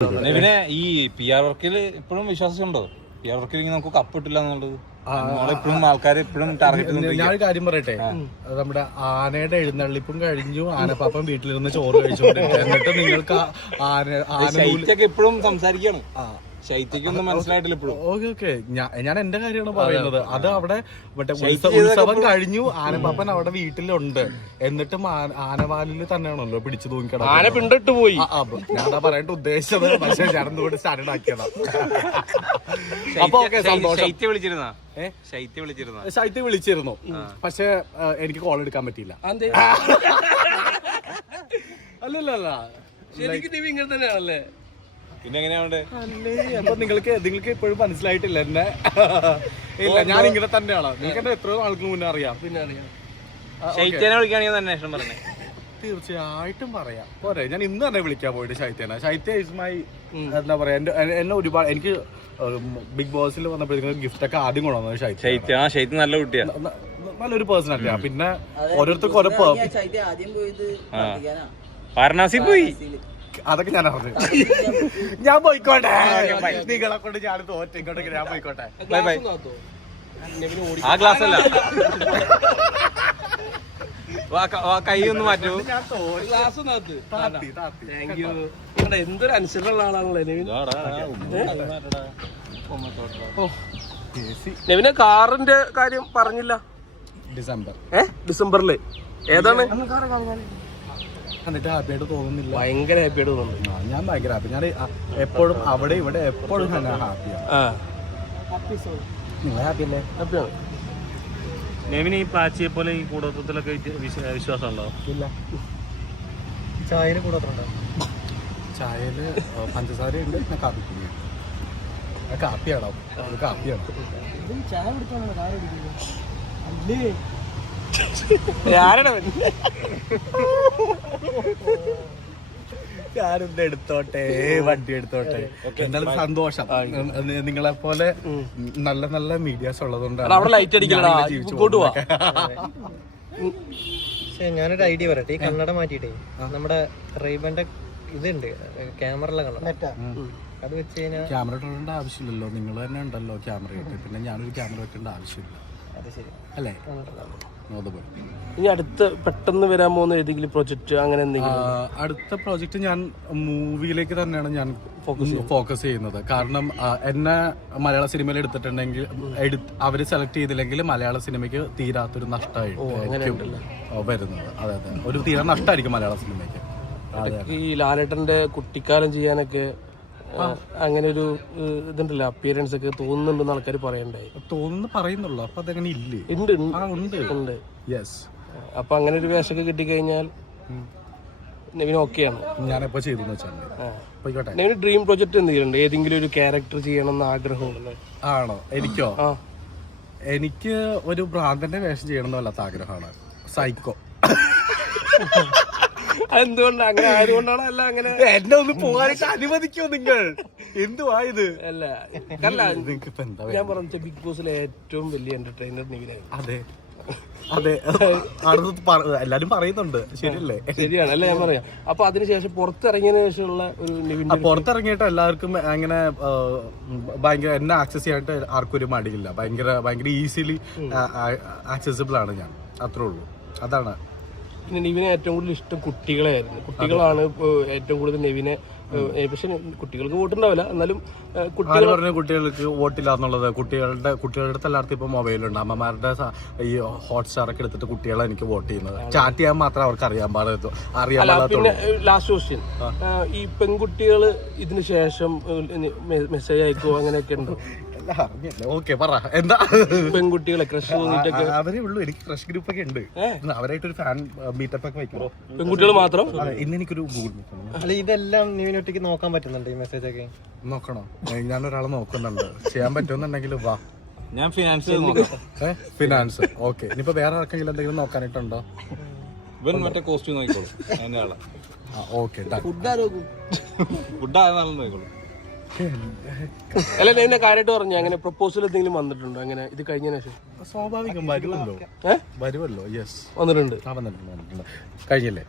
പിന്നെ ഈ P R വർക്കിൽ ഇപ്പോഴും വിശ്വാസമുണ്ടോ പി ആർ വർക്കിൽ നമുക്ക് കപ്പ് കിട്ടില്ല എന്നുള്ളത്? ആൾക്കാർ ഇപ്പോഴും ടാർഗറ്റ് ഞാനൊരു കാര്യം പറയട്ടെ? നമ്മുടെ ആനയുടെ എഴുന്നള്ളിപ്പും കഴിഞ്ഞു ആനപ്പാപ്പൻ വീട്ടിലിരുന്ന് ചോറ് കഴിച്ചു എന്നിട്ട് നിങ്ങൾക്ക് ആ ആന ആന ഇപ്പോഴും സംസാരിക്കാണ്. ശൈത്യക്കൊന്നും മനസ്സിലായിട്ടില്ല ഇപ്പോഴും. Okay okay. ഞാൻ എന്റെ കാര്യമാണ് പറയുന്നത്. അത്. അവിടെ മറ്റേ ഉത്സവ- ഉത്സവം കഴിഞ്ഞു. ആനപ്പാപ്പൻ അവിടെ വീട്ടിലുണ്ട്. എന്നിട്ടും ആന- ആനവാലിൽ തന്നെയാണല്ലോ പിടിച്ചു തൂങ്ങിക്കിടക്കുന്നത് ആന പിണ്ടിട്ട് പോയി. ആ, ആ. ഞാനതാ പറയേണ്ട ഉദ്ദേശിച്ചത് പക്ഷെ ഞാനൊന്നും കൂടി സ്റ്റാൻഡേർഡ് ആക്കിയതാ. അപ്പൊ ഓക്കെ സന്തോഷം. ശൈത്യ വിളിച്ചിരുന്ന? ഏ? ശൈത്യ വിളിച്ചിരുന്ന? ശൈത്യം വിളിച്ചിരുന്നു. പക്ഷെ എനിക്ക് കോൾ എടുക്കാൻ പറ്റിയില്ല. അല്ലല്ല ശരിക്കും നീ ഇങ്ങനെ തന്നെയാണല്ലേ? പിന്നെ എങ്ങനെയാണ്ട് അല്ലേ അപ്പൊ നിങ്ങൾക്ക് നിങ്ങൾക്ക് ഇപ്പോഴും മനസ്സിലായിട്ടില്ല എന്നെ. ഇല്ല ഞാൻ ഇങ്ങനെ തന്നെയാണ്. നിങ്ങൾക്ക് എന്നെ എത്രയോ ആൾക്ക് മുന്നേ അറിയാം. പിന്നെ അറിയാം. ശൈത്യനെ വിളിക്കുകയാണെങ്കിൽ തന്നെ അന്വേഷണം പറഞ്ഞേ. തീർച്ചയായിട്ടും പറയാം. പോരെ ഞാൻ ഇന്ന് തന്നെ വിളിക്കാൻ പോയിട്ട് ശൈത്യനെ. ശൈത്യ ഇസ് മൈ എന്താ പറയാ എന്റെ എന്നെ ഒരുപാട് എനിക്ക് ബിഗ് ബോസിൽ വന്നപ്പോഴത്തേക്കും ഗിഫ്റ്റ് ഒക്കെ ആദ്യം കൊണ്ടുവന്നത് ശൈത്യ ശൈത്യ ആ ശൈത്യ നല്ല കുട്ടിയാണ് നല്ലൊരു പേഴ്സൺ അല്ല പിന്നെ ഓരോരുത്തർക്കും ഓരോ വാരണാസി പോയി? അതൊക്കെ ഞാൻ അറിഞ്ഞു. ഞാൻ പോയിക്കോട്ടെ. നിങ്ങളെ കൊണ്ട് ഞാൻ തോറ്റ ഇങ്ങോട്ടേക്ക് ഞാൻ പോയിക്കോട്ടെ ബൈ ബൈ ആ ഗ്ലാസ് അല്ല. വാ, ക- ഒന്ന് മാറ്റൂ. ഗ്ലാസ് താങ്ക് യു എന്തൊരു അനുസരണമുള്ള ആളാണല്ലോ നെവിൻ? നെവിനെ കാറിന്റെ കാര്യം പറഞ്ഞില്ല? ഡിസംബർ. ഏ? ഡിസംബറിൽ. ഏതാണ്? എന്നിട്ട് ഹാപ്പി ആയിട്ട് തോന്നുന്നില്ല. ഭയങ്കര ഹാപ്പി ആയിട്ട് തോന്നുന്നു. ആ, ഞാൻ ഭയങ്കര ഹാപ്പി ഞാൻ എപ്പോഴും അവിടെ ഇവിടെ എപ്പോഴും തന്നെ ഹാപ്പിയാണ് ആ. നിങ്ങൾ ഹാപ്പി അല്ലേ? ഹാപ്പിയാണ് നെവിന് ഈ പാച്ചിയെ പോലെ ഈ കൂടോത്രത്തിലൊക്കെ വിശ്വാസമുണ്ടോ? ഇല്ല. ചായന് കൂടെ അത്ര ചായയിൽ പഞ്ചസാര ഉണ്ട്. ഞാൻ കാപ്പി കുടിക്കും അത് കാപ്പിയാണോ അത് കാപ്പിയാണ് ചായ കുടിക്കാണോ കാറ് കുടിക്കുന്നത്? അല്ലേ? ആരാണ് അവൻ? ഞാനൊന്ന് എടുത്തോട്ടെ വണ്ടി എടുത്തോട്ടെ. എന്തായാലും സന്തോഷം. നിങ്ങളെ പോലെ നല്ല നല്ല മീഡിയാസ് ഉള്ളതുകൊണ്ടാണ് അവിടെ ലൈറ്റ് ഞാനിങ്ങനെ ജീവിച്ചു പോവാ പക്ഷേ ഞാനൊരു ഐഡിയ പറയട്ടെ. ഈ കണ്ണട മാറ്റിയിട്ടേ നമ്മുടെ റെയ്ബന്റെ ഇതുണ്ട് ക്യാമറ കണ്ണട. അത് വെച്ച് കഴിഞ്ഞാൽ ക്യാമറ ഇടേണ്ട ആവശ്യമില്ലല്ലോ. നിങ്ങൾ തന്നെ ഉണ്ടല്ലോ ക്യാമറ ഇട്ട്. പിന്നെ ഞാനൊരു ക്യാമറ വെക്കേണ്ട ആവശ്യമില്ല. അത് ശരി. അല്ലേ? ഇനി അടുത്ത പെട്ടെന്ന് വരാൻ പോകുന്ന ഏതെങ്കിലും പ്രോജക്റ്റ് അങ്ങനെ എന്തെങ്കിലും അടുത്ത പ്രോജക്റ്റ് ഞാൻ മൂവിയിലേക്ക് തന്നെയാണ് ഞാൻ ഫോക്കസ് ചെയ്യുന്നത്. കാരണം എന്നെ മലയാള സിനിമയിൽ എടുത്തിട്ടുണ്ടെങ്കിൽ അവർ സെലക്ട് ചെയ്തില്ലെങ്കിൽ മലയാള സിനിമയ്ക്ക് തീരാത്തൊരു നഷ്ടമായിട്ട് വരുന്നത്. അതെ അതെ. ഒരു തീരാ നഷ്ടമായിരിക്കും മലയാള സിനിമയ്ക്ക് ഈ ലാലേട്ടന്റെ കുട്ടിക്കാലം ചെയ്യാനൊക്കെ അങ്ങനെ ഒരു ഇതുണ്ടല്ലോ അപ്പിയറൻസ് ഒക്കെ തോന്നുന്നുണ്ടെന്ന് ആൾക്കാർ പറയണ്ടായി തോന്നുന്നു പറയുന്നുള്ളൂ. അപ്പൊ അതങ്ങനെ ഇല്ലേ? ഉണ്ട് ഉണ്ട്. ഉണ്ട്. യെസ് അപ്പൊ അങ്ങനെ ഒരു വേഷമൊക്കെ കിട്ടിക്കഴിഞ്ഞാൽ നെവിൻ ഓക്കെയാണ് ഞാനെപ്പോ ചെയ്തു വെച്ചാൽ പോയിക്കോട്ടെ. നെവിന് ഡ്രീം പ്രൊജക്ട് എന്തെങ്കിലും ഏതെങ്കിലും ഒരു ക്യാരക്ടർ ചെയ്യണം എന്ന് ആഗ്രഹമുണ്ടല്ലേ ആണോ? എനിക്കോ? എനിക്ക് ഒരു ഭ്രാന്തന്റെ വേഷം ചെയ്യണം എന്നല്ലാത്ത ആഗ്രഹമാണ്. സൈക്കോ അതെന്തുകൊണ്ടാണ് അങ്ങനെ ആയതുകൊണ്ടാണ് അല്ല അങ്ങനെ എന്നെ ഒന്ന് പോകാനായിട്ട് അനുവദിക്കോ നിങ്ങൾ. എന്തുവാ ഇത്? അല്ല അല്ല ഞാൻ പറഞ്ഞ ബിഗ് ബോസിലെ ഏറ്റവും വലിയ എന്റർടൈനർ നെവിനായിരുന്നു അതെ. അതെ. എല്ലാരും പറയുന്നുണ്ട്. ശരിയല്ലേ? ശരിയാണ്. അല്ല ഞാൻ പറയാം. അപ്പൊ അതിനുശേഷം പുറത്തിറങ്ങിയതിനു ശേഷമുള്ള ഒരു നിവിൻ പുറത്തിറങ്ങിയിട്ട് എല്ലാവർക്കും അങ്ങനെ ഭയങ്കര എന്നെ ആക്സസ് ചെയ്യാനായിട്ട് ആർക്കും ഒരു മടിയില്ല. ഭയങ്കര ഭയങ്കര ഈസിലി ആക്സസിബിൾ ആണ് ഞാൻ. അത്രേ ഉള്ളൂ. അതാണ്. പിന്നെ നെവിനെ ഏറ്റവും കൂടുതൽ ഇഷ്ടം കുട്ടികളെയായിരുന്നു. കുട്ടികളാണ് ഏറ്റവും കൂടുതൽ നെവിനെ പക്ഷെ കുട്ടികൾക്ക് വോട്ടുണ്ടാവില്ല. എന്നാലും കുട്ടികൾ പറഞ്ഞ കുട്ടികൾക്ക് വോട്ടില്ല എന്നുള്ളത് കുട്ടികളുടെ കുട്ടികളുടെ അടുത്ത് എല്ലായിടത്തും ഇപ്പൊ മൊബൈലുണ്ട്. അമ്മമാരുടെ ഈ ഹോട്ട്സ്റ്റാർ ഒക്കെ എടുത്തിട്ട് കുട്ടികളെ എനിക്ക് വോട്ട് ചെയ്യുന്നത്. ചാറ്റ് ചെയ്യാൻ മാത്രം അവർക്ക് അറിയാൻ പാടുള്ളൂ അറിയാൻ പിന്നെ ലാസ്റ്റ് ക്വസ്റ്റ്യൻ ഈ പെൺകുട്ടികൾ ഇതിന് ശേഷം മെസ്സേജ് അയക്കുമോ അങ്ങനെയൊക്കെ ഉണ്ടോ? ഓക്കെ പറ. എന്താ? പെൺകുട്ടികളെ ക്രഷ് തോന്നിട്ടൊക്കെ അവരേ ഉള്ളൂ. എനിക്ക് ക്രഷ് ഗ്രൂപ്പ് ഒക്കെ ഉണ്ട്. അവരായിട്ടൊരു ഫാൻ മീറ്റപ്പ് ഒക്കെ വെക്കും. പെൺകുട്ടികൾ മാത്രം? ഇന്ന് എനിക്കൊരു ഗൂഗിൾ. അല്ല ഇതെല്ലാം നീവിനൊറ്റയ്ക്ക് നോക്കാൻ പറ്റുന്നുണ്ട് ഈ മെസ്സേജ് ഒക്കെ? നോക്കണോ? ഞാൻ ഒരാളെ നോക്കുന്നുണ്ട്. ചെയ്യാൻ പറ്റുമെന്നുണ്ടെങ്കിൽ വാ. ഞാൻ ഫിനാൻസ് ഫിനാൻസ് ഓക്കെ ഇനിയിപ്പോ വേറെ ആർക്കെങ്കിലും എന്തെങ്കിലും നോക്കാനായിട്ടുണ്ടോ? ഇവൻ മറ്റേ കോസ്റ്റ്യൂം നോക്കിക്കോളൂ. അതിന്റെ ആളെ. ആ ഓക്കെ ഫുഡ് ആയിരുന്നാലും നോക്കിക്കോളൂ. അല്ല എന്നെ കാര്യമായിട്ട് പറഞ്ഞു. അങ്ങനെ പ്രപ്പോസൽ എന്തെങ്കിലും വന്നിട്ടുണ്ടോ? അങ്ങനെ ഇത് കഴിഞ്ഞതിന് ശേഷം. സ്വാഭാവികം വരുമല്ലോ. യെസ് വന്നിട്ടുണ്ട്. വന്നിട്ടുണ്ട് കഴിഞ്ഞില്ലേ?